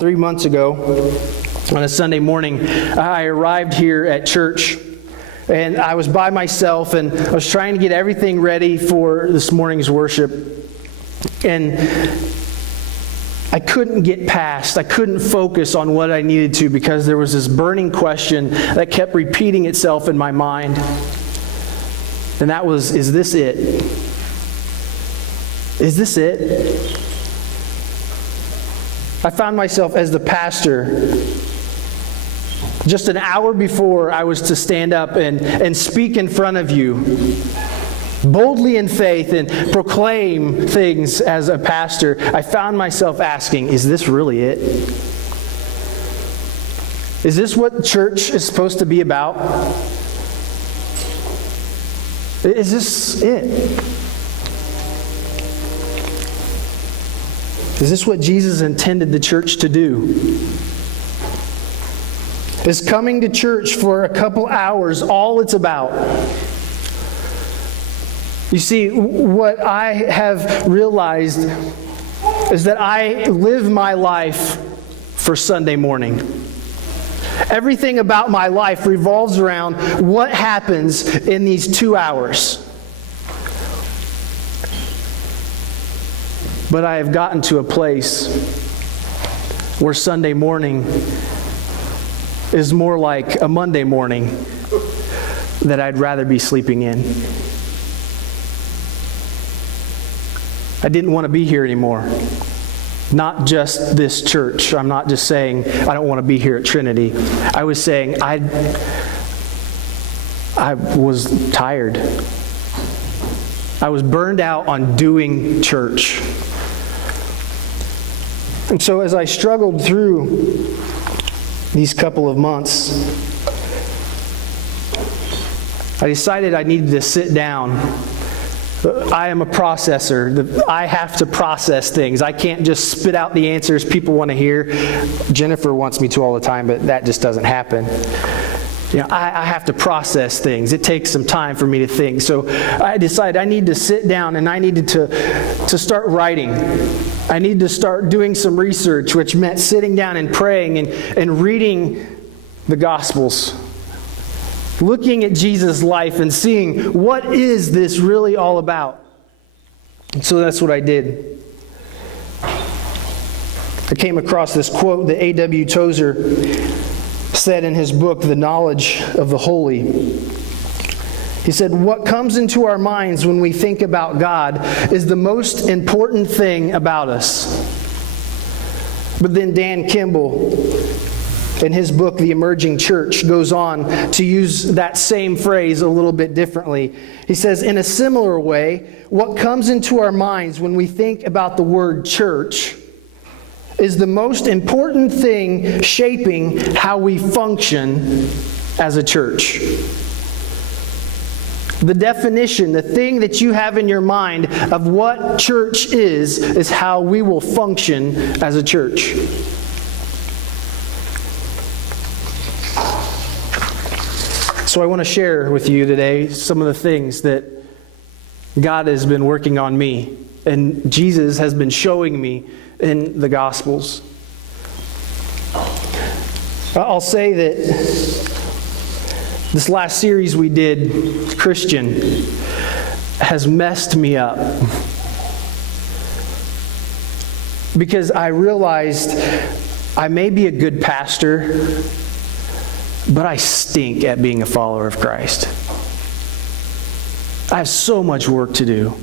3 months ago, on a Sunday morning, I arrived here at church, and I was by myself, and I was trying to get everything ready for this morning's worship, and I couldn't focus on what I needed to because there was this burning question that kept repeating itself in my mind, and that was, is this it? Is this it? I found myself as the pastor just an hour before I was to stand up and speak in front of you boldly in faith and proclaim things as a pastor. I found myself asking, is this really it? Is this what church is supposed to be about? Is this it? Is this what Jesus intended the church to do? Is coming to church for a couple hours all it's about? You see, what I have realized is that I live my life for Sunday morning. Everything about my life revolves around what happens in these 2 hours. But I have gotten to a place where Sunday morning is more like a Monday morning that I'd rather be sleeping in. I didn't want to be here anymore. Not just this church. I'm not just saying I don't want to be here at Trinity. I was saying I was tired. I was burned out on doing church. And so as I struggled through these couple of months, I decided I needed to sit down. I am a processor. I have to process things. I can't just spit out the answers people want to hear. Jennifer wants me to all the time, but that just doesn't happen. You know, I have to process things. It takes some time for me to think. So I decided I need to sit down and I needed to start writing. I need to start doing some research, which meant sitting down and praying and reading the Gospels. Looking at Jesus' life and seeing what is this really all about. And so that's what I did. I came across this quote that A.W. Tozer said in his book, The Knowledge of the Holy. He said, "What comes into our minds when we think about God is the most important thing about us." But then Dan Kimball, in his book, The Emerging Church, goes on to use that same phrase a little bit differently. He says, in a similar way, what comes into our minds when we think about the word church is the most important thing shaping how we function as a church. The definition, the thing that you have in your mind of what church is how we will function as a church. So I want to share with you today some of the things that God has been working on me and Jesus has been showing me in the Gospels. I'll say that this last series we did, Christian, has messed me up. Because I realized I may be a good pastor, but I stink at being a follower of Christ. I have so much work to do.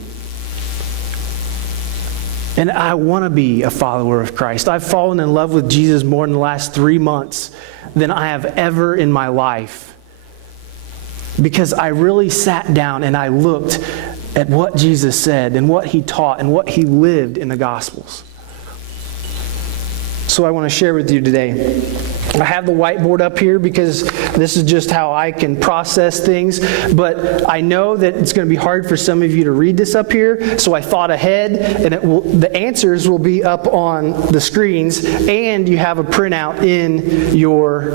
And I want to be a follower of Christ. I've fallen in love with Jesus more in the last 3 months than I have ever in my life. Because I really sat down and I looked at what Jesus said and what He taught and what He lived in the Gospels. So I want to share with you today. I have the whiteboard up here because this is just how I can process things. But I know that it's going to be hard for some of you to read this up here. So I thought ahead, and the answers will be up on the screens. And you have a printout in your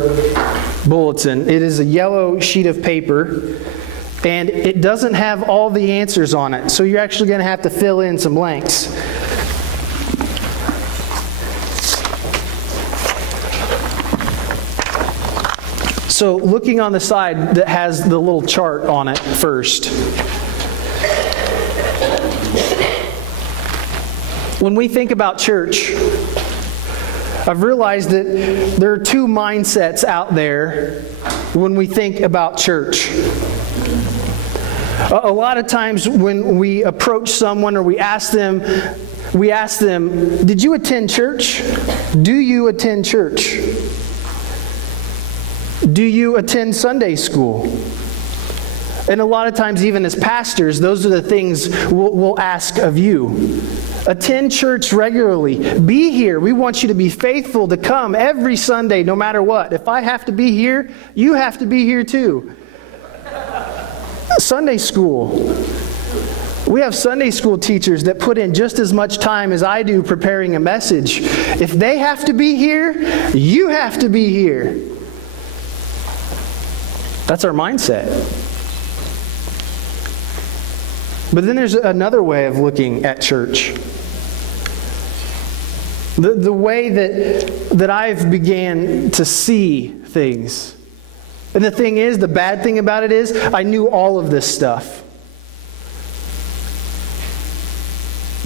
bulletin. It is a yellow sheet of paper. And it doesn't have all the answers on it. So you're actually going to have to fill in some blanks. So looking on the side that has the little chart on it first. When we think about church, I've realized that there are two mindsets out there when we think about church. A lot of times when we approach someone or we ask them, did you attend church? Do you attend church? Do you attend Sunday school? And a lot of times, even as pastors, those are the things we'll ask of you. Attend church regularly. Be here. We want you to be faithful to come every Sunday, no matter what. If I have to be here, you have to be here too. Sunday school. We have Sunday school teachers that put in just as much time as I do preparing a message. If they have to be here, you have to be here. That's our mindset. But then there's another way of looking at church. The way that I've began to see things. And the thing is, the bad thing about it is, I knew all of this stuff.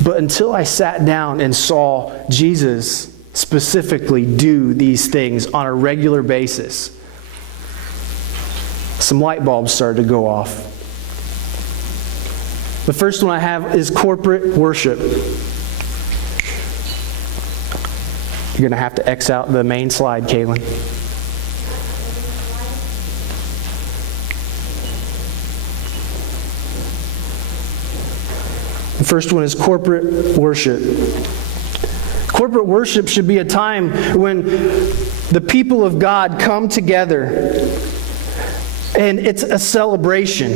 But until I sat down and saw Jesus specifically do these things on a regular basis, some light bulbs started to go off. The first one I have is corporate worship. You're going to have to X out the main slide, Kaylin. The first one is corporate worship. Corporate worship should be a time when the people of God come together and it's a celebration.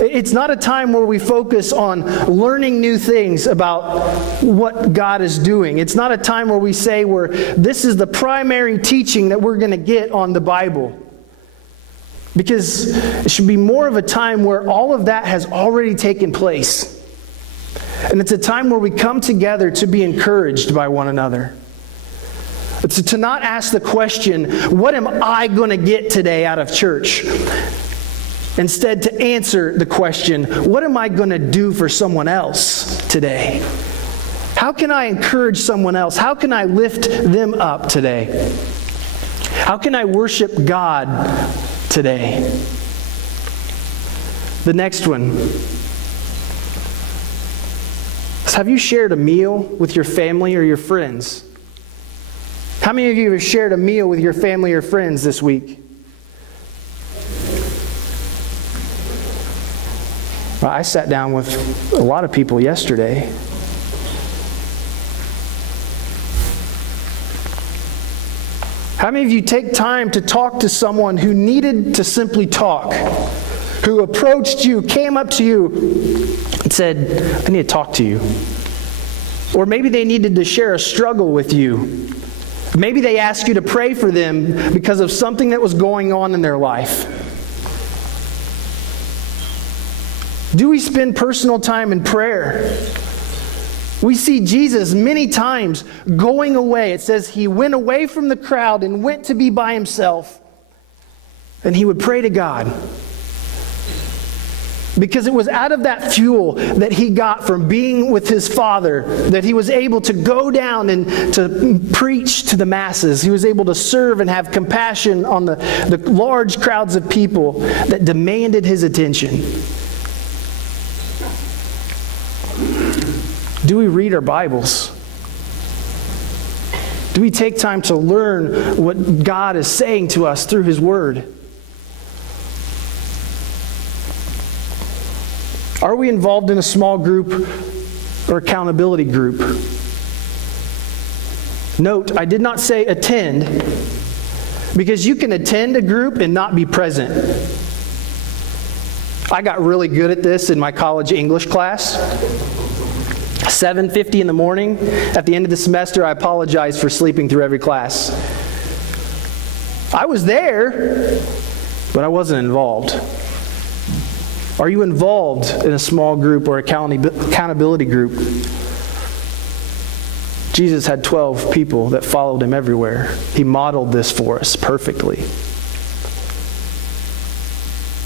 It's not a time where we focus on learning new things about what God is doing. It's not a time where we say this is the primary teaching that we're going to get on the Bible. Because it should be more of a time where all of that has already taken place. And it's a time where we come together to be encouraged by one another. It's to not ask the question, what am I going to get today out of church? Instead, to answer the question, what am I going to do for someone else today? How can I encourage someone else? How can I lift them up today? How can I worship God today? The next one is, have you shared a meal with your family or your friends? How many of you have shared a meal with your family or friends this week? Well, I sat down with a lot of people yesterday. How many of you take time to talk to someone who needed to simply talk, who approached you, came up to you, and said, I need to talk to you? Or maybe they needed to share a struggle with you. Maybe they asked you to pray for them because of something that was going on in their life. Do we spend personal time in prayer? We see Jesus many times going away. It says he went away from the crowd and went to be by himself. And he would pray to God. Because it was out of that fuel that he got from being with his Father that he was able to go down and to preach to the masses. He was able to serve and have compassion on the large crowds of people that demanded his attention. Do we read our Bibles? Do we take time to learn what God is saying to us through his word? Are we involved in a small group or accountability group? Note, I did not say attend, because you can attend a group and not be present. I got really good at this in my college English class. 7:50 in the morning. At the end of the semester, I apologized for sleeping through every class. I was there, but I wasn't involved. Are you involved in a small group or accountability group? Jesus had 12 people that followed him everywhere. He modeled this for us perfectly.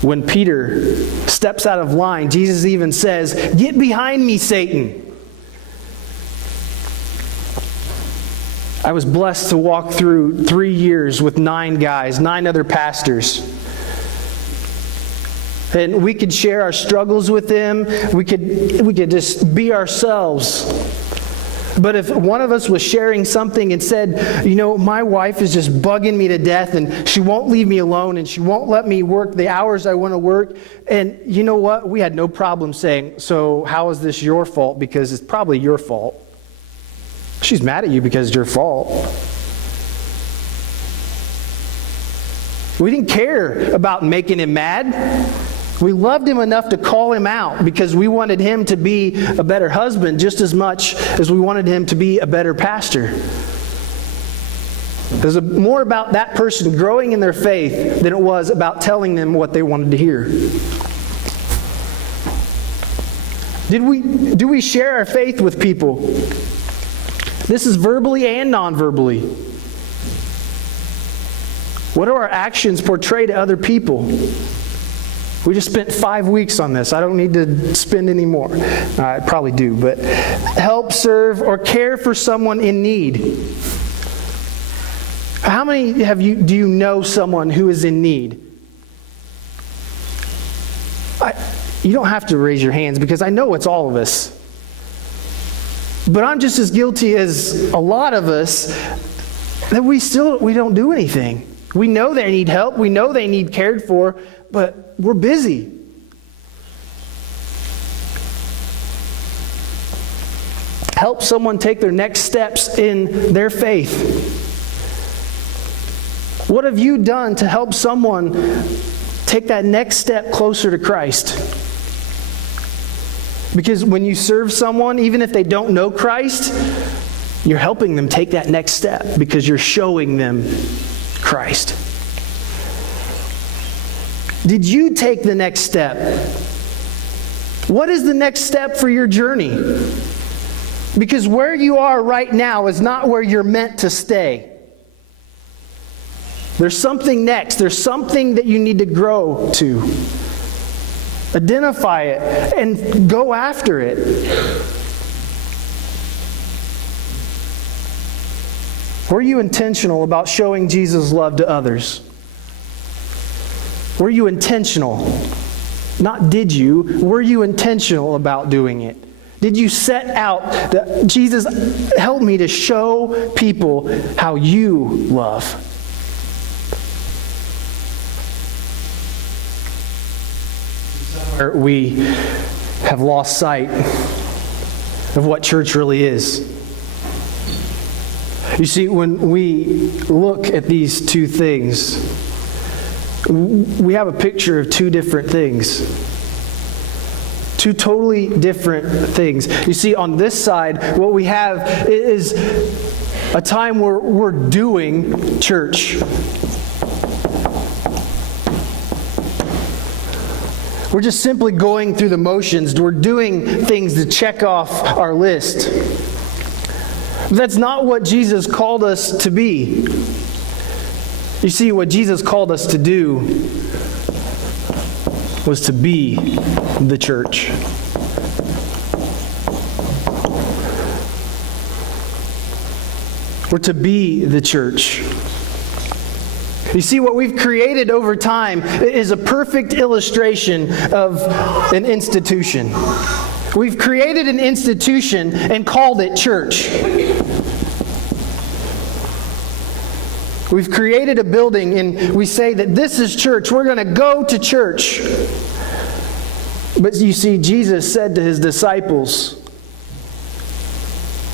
When Peter steps out of line, Jesus even says, "Get behind me, Satan." I was blessed to walk through 3 years with 9 guys, 9 other pastors. And we could share our struggles with them. We could just be ourselves. But if one of us was sharing something and said, my wife is just bugging me to death and she won't leave me alone and she won't let me work the hours I want to work. And you know what? We had no problem saying, "So how is this your fault?" Because it's probably your fault. She's mad at you because it's your fault. We didn't care about making him mad. We loved him enough to call him out because we wanted him to be a better husband just as much as we wanted him to be a better pastor. It was more about that person growing in their faith than it was about telling them what they wanted to hear. Do we share our faith with people? This is verbally and non-verbally. What do our actions portray to other people? We just spent 5 weeks on this. I don't need to spend any more. I probably do, but help, serve, or care for someone in need. How many do you know someone who is in need? You don't have to raise your hands because I know it's all of us. But I'm just as guilty as a lot of us that we don't do anything. We know they need help. We know they need cared for, but we're busy. Help someone take their next steps in their faith. What have you done to help someone take that next step closer to Christ? Because when you serve someone, even if they don't know Christ, you're helping them take that next step because you're showing them Christ. Did you take the next step? What is the next step for your journey? Because where you are right now is not where you're meant to stay. There's something next. There's something that you need to grow to. Identify it and go after it. Were you intentional about showing Jesus' love to others? Were you intentional? Not did you. Were you intentional about doing it? Did you set out that Jesus, help me to show people how you love? We have lost sight of what church really is. You see, when we look at these two things, we have a picture of two different things. Two totally different things. You see, on this side, what we have is a time where we're doing church. We're just simply going through the motions. We're doing things to check off our list. But that's not what Jesus called us to be. You see, what Jesus called us to do was to be the church. We're to be the church. You see, what we've created over time is a perfect illustration of an institution. We've created an institution and called it church. We've created a building and we say that this is church. We're going to go to church. But you see, Jesus said to his disciples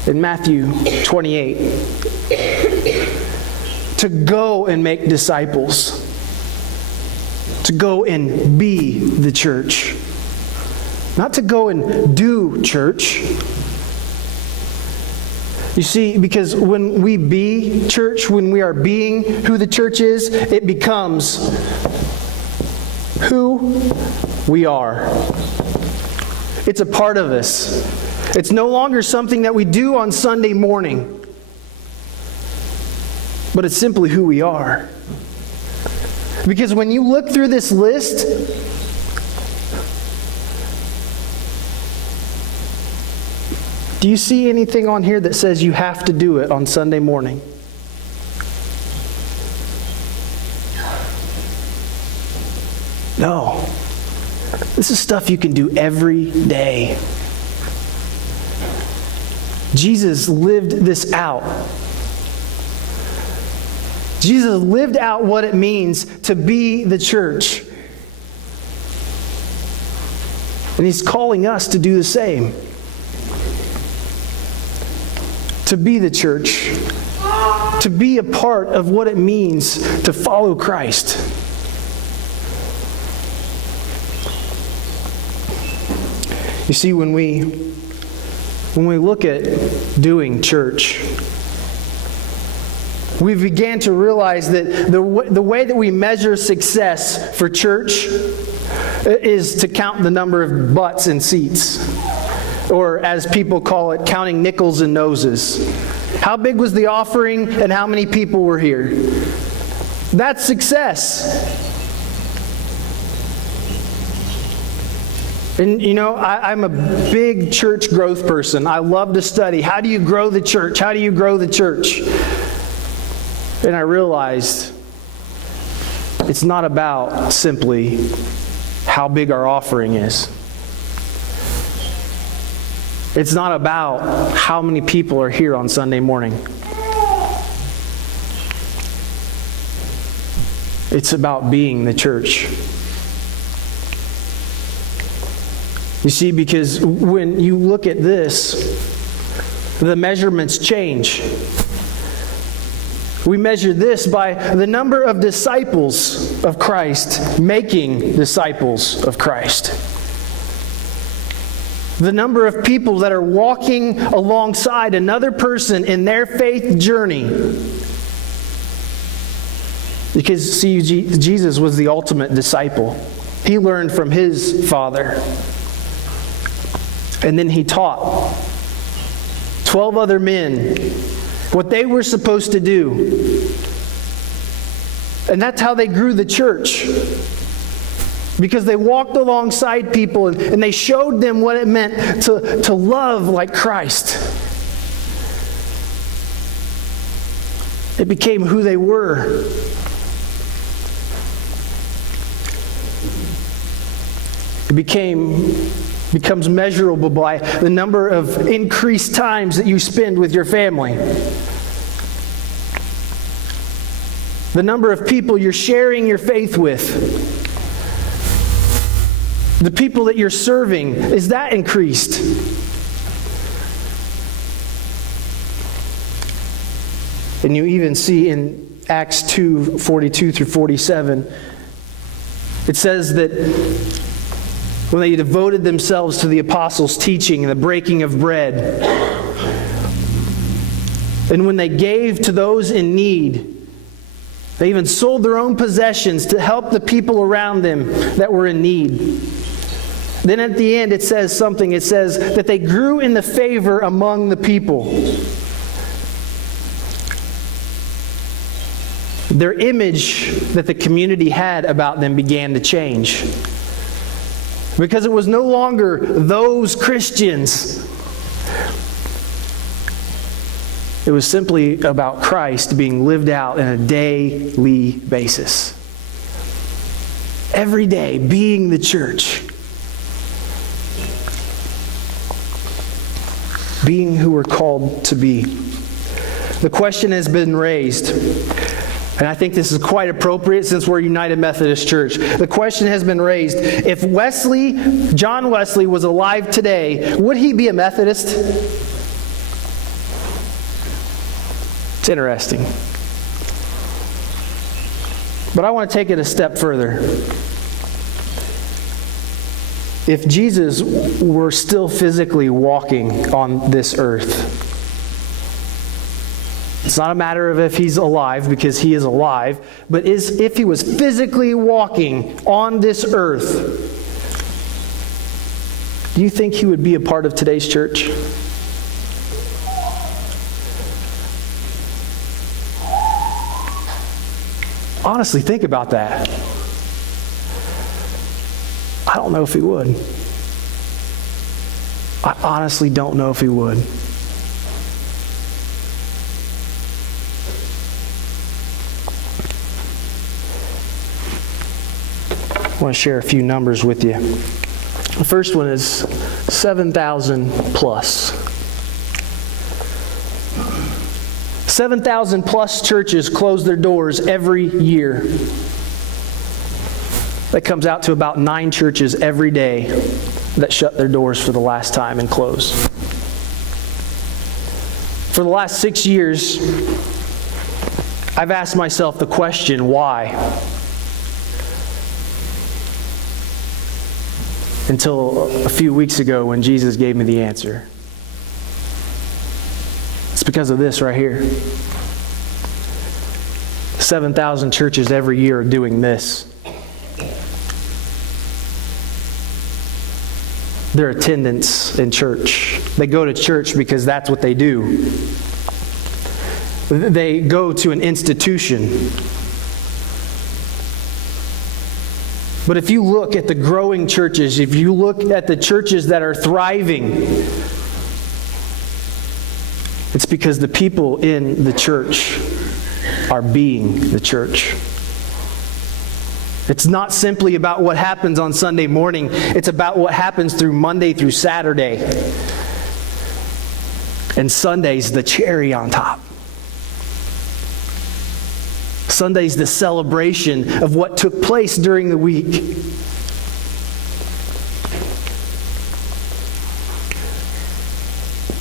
in Matthew 28, to go and make disciples, to go and be the church, not to go and do church. You see, because when we be church, when we are being who the church is, it becomes who we are. It's a part of us. It's no longer something that we do on Sunday morning, but it's simply who we are. Because when you look through this list, do you see anything on here that says you have to do it on Sunday morning? No. This is stuff you can do every day. Jesus lived this out. Jesus lived out what it means to be the church. And He's calling us to do the same. To be the church. To be a part of what it means to follow Christ. You see, when we look at doing church, we began to realize that the way that we measure success for church is to count the number of butts and seats. Or as people call it, counting nickels and noses. How big was the offering and how many people were here? That's success. And you know, I'm a big church growth person. I love to study. How do you grow the church? How do you grow the church? And I realized it's not about simply how big our offering is. It's not about how many people are here on Sunday morning. It's about being the church. You see, because when you look at this, the measurements change. We measure this by the number of disciples of Christ making disciples of Christ. The number of people that are walking alongside another person in their faith journey. Because, see, Jesus was the ultimate disciple. He learned from His Father. And then He taught 12 other men what they were supposed to do. And that's how they grew the church. Because they walked alongside people and they showed them what it meant to love like Christ. It became who they were. It becomes measurable by the number of increased times that you spend with your family. The number of people you're sharing your faith with. The people that you're serving, is that increased? And you even see in Acts 2:42 through 47, it says that when they devoted themselves to the apostles' teaching and the breaking of bread, and when they gave to those in need, they even sold their own possessions to help the people around them that were in need. Then at the end it says something. It says that they grew in the favor among the people. Their image that the community had about them began to change. Because it was no longer those Christians. It was simply about Christ being lived out on a daily basis. Every day, being the church. Being who we're called to be. The question has been raised, and I think this is quite appropriate since we're a United Methodist Church. The question has been raised, if John Wesley was alive today, would he be a Methodist? It's interesting. But I want to take it a step further. If Jesus were still physically walking on this earth, it's not a matter of if He's alive, because He is alive, but if He was physically walking on this earth, do you think He would be a part of today's church? Honestly, think about that. I don't know if he would. I honestly don't know if he would. I want to share a few numbers with you. The first one is 7,000 plus. 7,000 plus churches close their doors every year. That comes out to about 9 churches every day that shut their doors for the last time and close. For the last 6 years, I've asked myself the question, why? Until a few weeks ago when Jesus gave me the answer. It's because of this right here. 7,000 churches every year are doing this. Their attendance in church. They go to church because that's what they do. They go to an institution. But if you look at the growing churches, if you look at the churches that are thriving, it's because the people in the church are being the church. It's not simply about what happens on Sunday morning. It's about what happens through Monday through Saturday. And Sunday's the cherry on top. Sunday's the celebration of what took place during the week.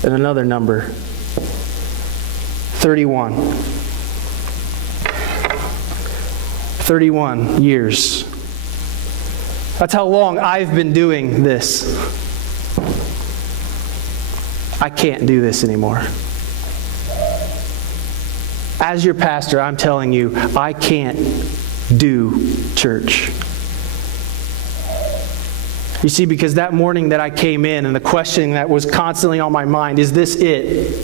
And another number, 31. 31 years. That's how long I've been doing this. I can't do this anymore. As your pastor, I'm telling you, I can't do church. You see, because that morning that I came in and the question that was constantly on my mind, is this it?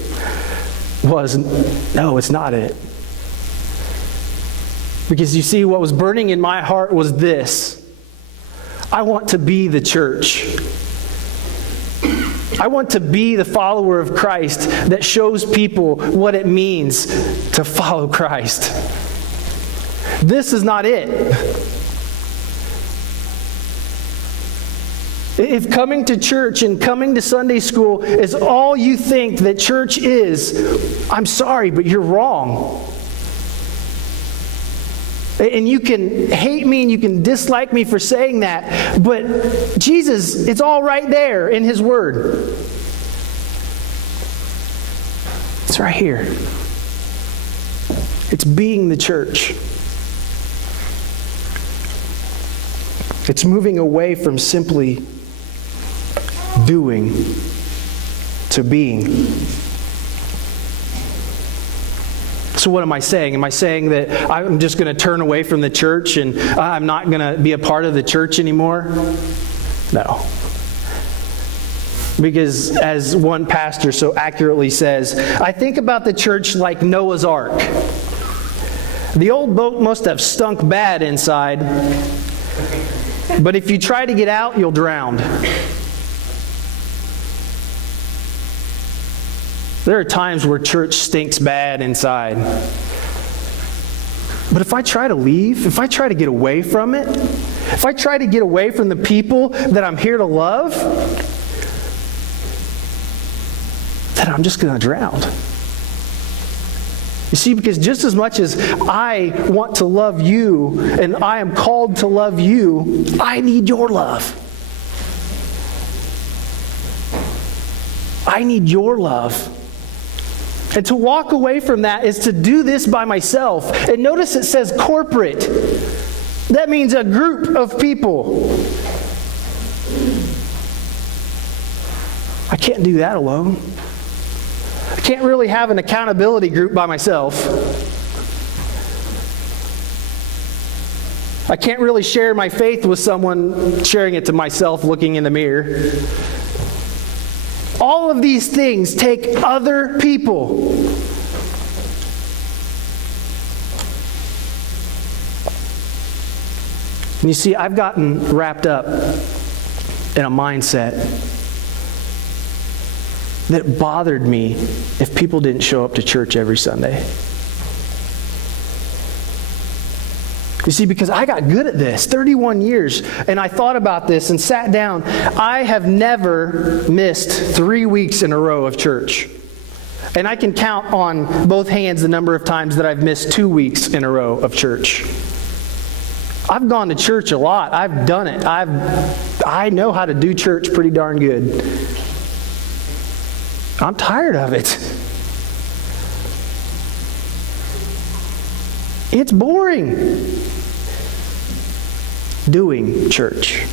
Was, no, it's not it. Because you see, what was burning in my heart was this. I want to be the church. I want to be the follower of Christ that shows people what it means to follow Christ. This is not it. If coming to church and coming to Sunday school is all you think that church is, I'm sorry, but you're wrong. And you can hate me and you can dislike me for saying that, but Jesus, it's all right there in His Word. It's right here. It's being the church. It's moving away from simply doing to being. So what am I saying? Am I saying that I'm just going to turn away from the church and I'm not going to be a part of the church anymore? No. Because as one pastor so accurately says, I think about the church like Noah's Ark. The old boat must have stunk bad inside, but if you try to get out, you'll drown. There are times where church stinks bad inside. But if I try to leave, if I try to get away from it, if I try to get away from the people that I'm here to love, then I'm just going to drown. You see, because just as much as I want to love you and I am called to love you, I need your love. I need your love. And to walk away from that is to do this by myself. And notice it says corporate. That means a group of people. I can't do that alone. I can't really have an accountability group by myself. I can't really share my faith with someone sharing it to myself looking in the mirror. All of these things take other people. And you see, I've gotten wrapped up in a mindset that bothered me if people didn't show up to church every Sunday. You see, because I got good at this, 31 years, and I thought about this and sat down. I have never missed 3 weeks in a row of church. And I can count on both hands the number of times that I've missed 2 weeks in a row of church. I've gone to church a lot. I've done it. I know how to do church pretty darn good. I'm tired of it. It's boring doing church.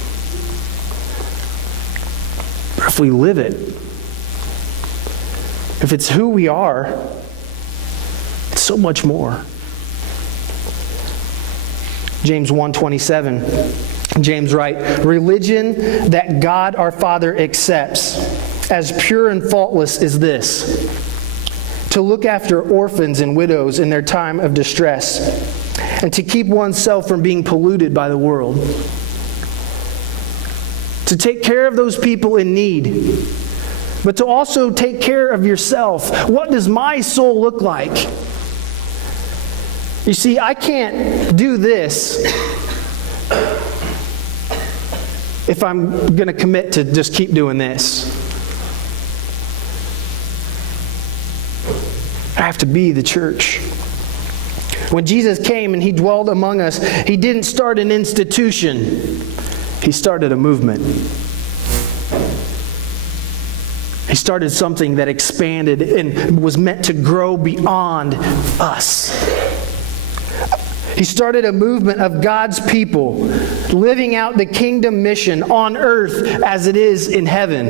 But if we live it, if it's who we are, it's so much more. James 1:27, James writes, "Religion that God our Father accepts as pure and faultless is this: to look after orphans and widows in their time of distress, and to keep oneself from being polluted by the world." To take care of those people in need, but to also take care of yourself. What does my soul look like? You see, I can't do this if I'm going to commit to just keep doing this. I have to be the church. When Jesus came and He dwelled among us, He didn't start an institution. He started a movement. He started something that expanded and was meant to grow beyond us. He started a movement of God's people living out the kingdom mission on earth as it is in heaven.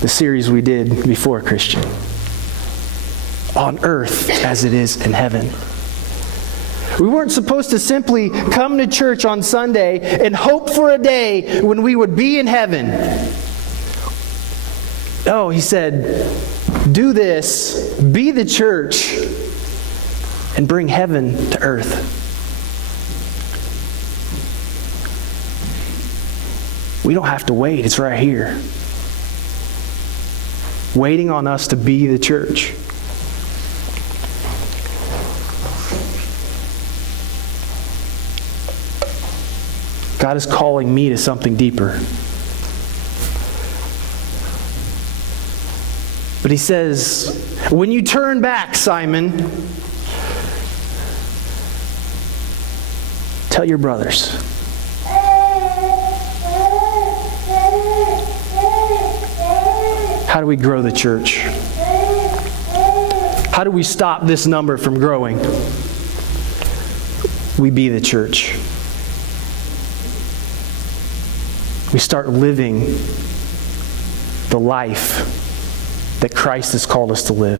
The series we did before, Christian. On earth as it is in heaven. We weren't supposed to simply come to church on Sunday and hope for a day when we would be in heaven. No, He said, do this, be the church, and bring heaven to earth. We don't have to wait. It's right here. Waiting on us to be the church. God is calling me to something deeper. But He says, when you turn back, Simon, tell your brothers. How do we grow the church? How do we stop this number from growing? We be the church. We start living the life that Christ has called us to live.